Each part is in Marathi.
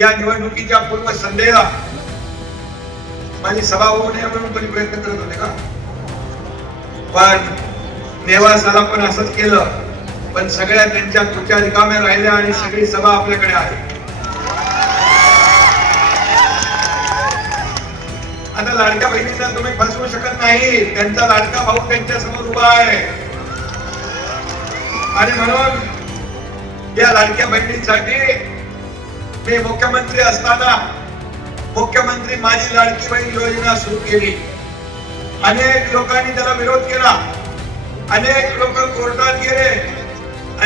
या निवडणुकीच्या पूर्व संध्येला माझी सभा होऊ नये म्हणून कोणी प्रयत्न करत होते का? पण नेवासाला पण असंच केलं, पण सगळ्या त्यांच्या खुर्च्या रिकाम्या राहिल्या आणि सगळी सभा आपल्याकडे आली. आता लाडक्या बहिणींना तुम्ही फसवू शकत नाही, त्यांचा लाडका भाऊ त्यांच्या समोर उभा आहे आणि म्हणून या लाडक्या बहिणींसाठी मी मुख्यमंत्री असताना मुख्यमंत्री माझी लाडकी बहीण योजना सुरू केली. अनेक लोकांनी त्याला विरोध केला, अनेक लोक कोर्टात गेले,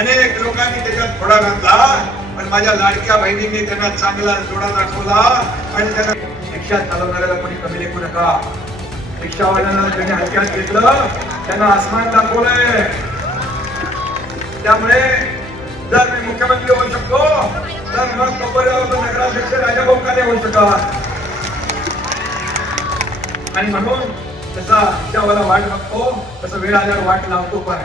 अनेक लोकांनी त्याच्यात थोडा घातला, पण माझ्या लाडक्या बहिणींनी त्यांना चांगला जोडा दाखवला आणि त्यांना रिक्षा चालवणाऱ्याला कोणी कमी लेखू नका. रिक्षावाल्यांना ज्यांनी हलक्यात घेतलं त्यांना आसमान दाखवलंय. त्यामुळे जर मी मुख्यमंत्री होऊ शकतो तर मग कोपरगावचा नगराध्यक्ष राजाभाऊ काले होऊ शकतात. आणि म्हणून जसा रिक्षावाला वाट बघतो तसं वेळ आल्यावर वाट लावतो पण.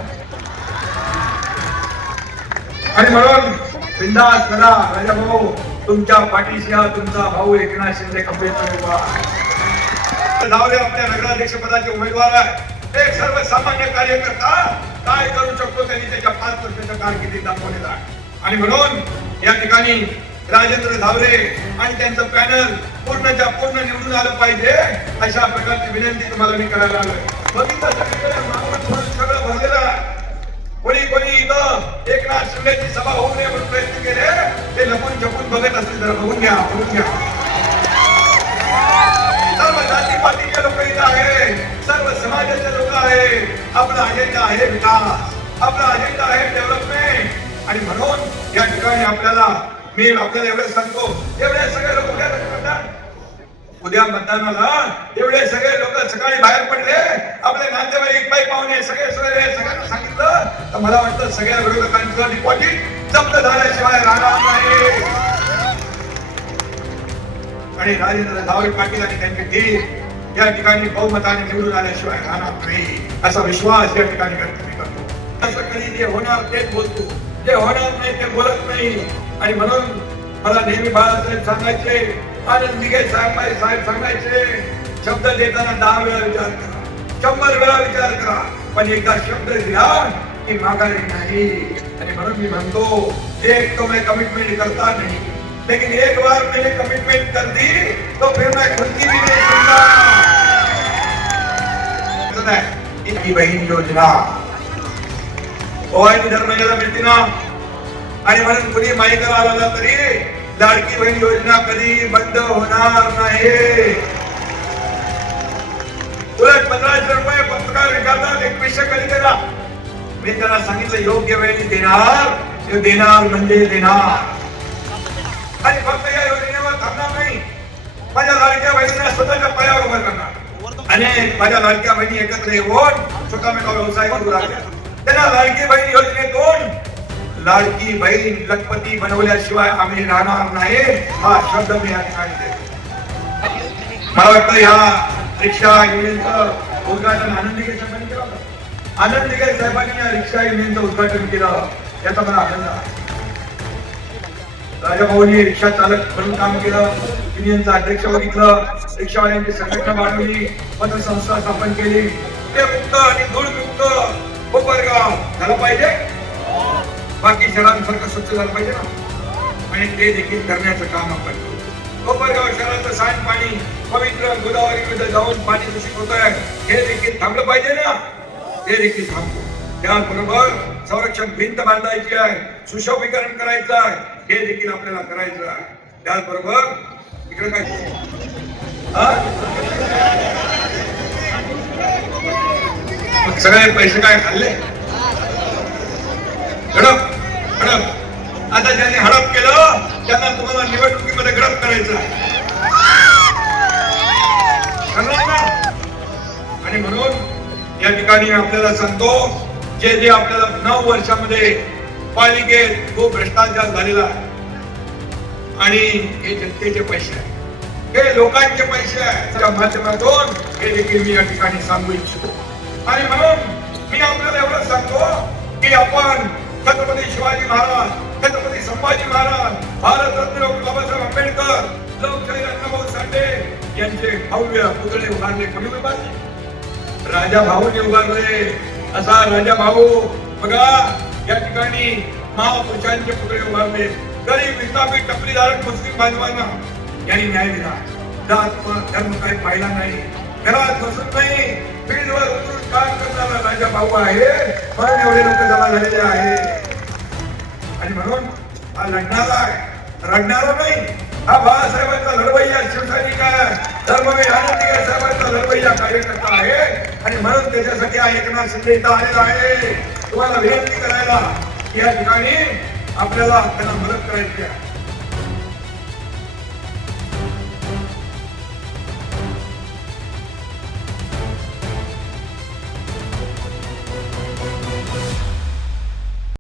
आणि म्हणून बिंदास करा राजाभाऊ, तुमच्या पाठीशी हा तुमचा भाऊ एकनाथ शिंदे खंबीरपणे उभा. धावरे आपल्या नगराध्यक्ष पदाचे उमेदवार आहे. एक सर्वसामान्य कार्यकर्ता काय करू शकतो त्यांनी त्याच्या 5 वर्षाच्या कारकिर्दीत दाखवलेला आहे. आणि म्हणून या ठिकाणी राजेंद्र धावरे आणि त्यांचं पॅनल पूर्णच्या पूर्ण निवडून आलं पाहिजे अशा प्रकारची विनंती तुम्हाला मी करायला आलोय. बघितलं सगळं भरलेलं आहे. कोणी इथं एकनाथ शिंदेची सभा होऊ नये म्हणून प्रयत्न केले, ते लपून छपून बघत असतील तर बघून घ्या. सर्व जाती पातीचे लोक इथं आहे, सर्व समाजाचे लोक आहे. आपला अजेंडा आहे विकास, आपला अजेंडा आहे डेव्हलपमेंट. आणि म्हणून या ठिकाणी मी आपल्याला एवढं सांगतो, एवढे सगळे लोक उद्या मतदानाला एवढे सगळे लोक सकाळी बाहेर पडले, आपले नातेवाईक पाई पाहुणे सगळ्यांना सांगितलं तर मला वाटतं सगळ्या विरोधकांचं डिपॉझिट जप्त झाल्याशिवाय राहणार नाही. आणि राजेंद्र धावरे पाटील आणि त्यांची टीम या ठिकाणी बहुमताने निवडून आल्याशिवाय राहणार नाही असा विश्वास या ठिकाणी व्यक्त करतो. असं कधी जे होणार तेच बोलतो, जे होणार नाही ते बोलत नाही. आणि म्हणून मला नेहमी बाळासाहेब सांगायचे, आनंद दिघे साहेब सांगायचे, शब्द देताना 10 वेळा विचार करा, 100 वेळा विचार करा, पण एकदा शब्द दिला की माघारी नाही. आणि म्हणून मी म्हणतो, एक तो मैं कमिटमेंट करता नहीं, लेकिन एक बार मैंने कमिटमेंट कर दी तो फिर मैं खुद की भी नहीं सुनता. इनकी बहीण योजना ओवाळी दर महिन्याला मिळते ना. आणि म्हणून कुणी माहिती आला तरी लाडकी बहीण योजना कधी बंद होणार नाही. उलट 1500 रुपये पत्रकार विकासात 2100 कधी करा. मी त्यांना सांगितलं योग्य वेळी देणार म्हणजे देणार. आणि फक्त या योजनेवर थांबणार नाही, माझ्या लाडक्या बहिणींना स्वतःच्या पायावर उभं करणार. आणि माझ्या लाडक्या बहिणी एकत्र येऊन छोटा मोठा व्यवसाय करू लागल्या. त्यांना लाडकी बहीण योजनेतून लाडकी बहीण लखपती बनवल्याशिवाय आम्ही राहणार नाही हा शब्द मी या ठिकाणी देतो. मला वाटतं या रिक्षा युनियनचं उद्घाटन आनंद दिघे साहेबांनी केलं. आनंद दिघे साहेबांनी या रिक्षा युनियनचं उद्घाटन केलं, याचा मला आनंद आहे. राजाभाऊनी रिक्षा चालक म्हणून काम केलं, युनियनचं अध्यक्ष बघितलं, रिक्षावाल्यांची संघटना वाढवली, पतसंस्था स्थापन केली. ते मुक्त आणि धूळमुक्त कोपरगाव झालं पाहिजे, बाकी शहरांसारखं स्वच्छ झालं पाहिजे ना. आणि ते देखील करण्याचं काम आपण करू. कोपरगाव शहराचं सांडपाणी पवित्र गोदावरीमध्ये जाऊन पाणी दूषित होत आहे, हे देखील थांबलं पाहिजे ना, ते देखील थांबतो. त्याबरोबर संरक्षण भिंत बांधायची आहे, सुशोभीकरण करायचं आहे, हे देखील आपल्याला करायचं आहे. त्याचबरोबर इकडे काय सगळे पैसे काय खाल्ले हडप. आता ज्यांनी हडप केलं त्यांना तुम्हाला निवडणुकीमध्ये गडप करायचं आहे. आणि म्हणून या ठिकाणी आपल्याला सांगतो, जे आपल्याला 9 वर्षामध्ये पालिकेत खूप भ्रष्टाचार झालेला आहे आणि हे जनतेचे पैसे आहे, हे लोकांचे पैसे आहे, त्या माध्यमातून हे देखील मी या ठिकाणी सांगू इच्छितो. आणि म्हणून मी आपल्याला एवढं सांगतो की आपण छत्रपती शिवाजी महाराज, छत्रपती संभाजी महाराज, भारतरत्न बाबासाहेब आंबेडकर भव्य पुतळे उभारले. कोणी उभारले? राजा भाऊने उभारले. असा राजा भाऊ बघा या ठिकाणी महापुरुषांचे पुतळे उभारले. गरीब विस्थापित टपरीधारक मुस्लिम बांधवांना यांनी न्याय दिला. जात धर्म काही पाहिला नाही. घरात बसून नाही फील्डवर उतरून काम करणारा राजा भाऊ आहे. म्हणून एवढे लोक जमा झालेले आहे. आणि म्हणून हा लढणारा आहे, रडणारा नाही. हा बाळासाहेबांचा लढवय्या शिवसैनिक आहे. धर्मवीर आनंदीकर साहेबांचा लढवय्या कार्यकर्ता आहे. आणि म्हणून त्याच्यासाठी हा एकनाथ शिंदे इथं आलेला आहे. तुम्हाला विनंती करायला या ठिकाणी आपल्याला त्यांना मदत करायची आहे.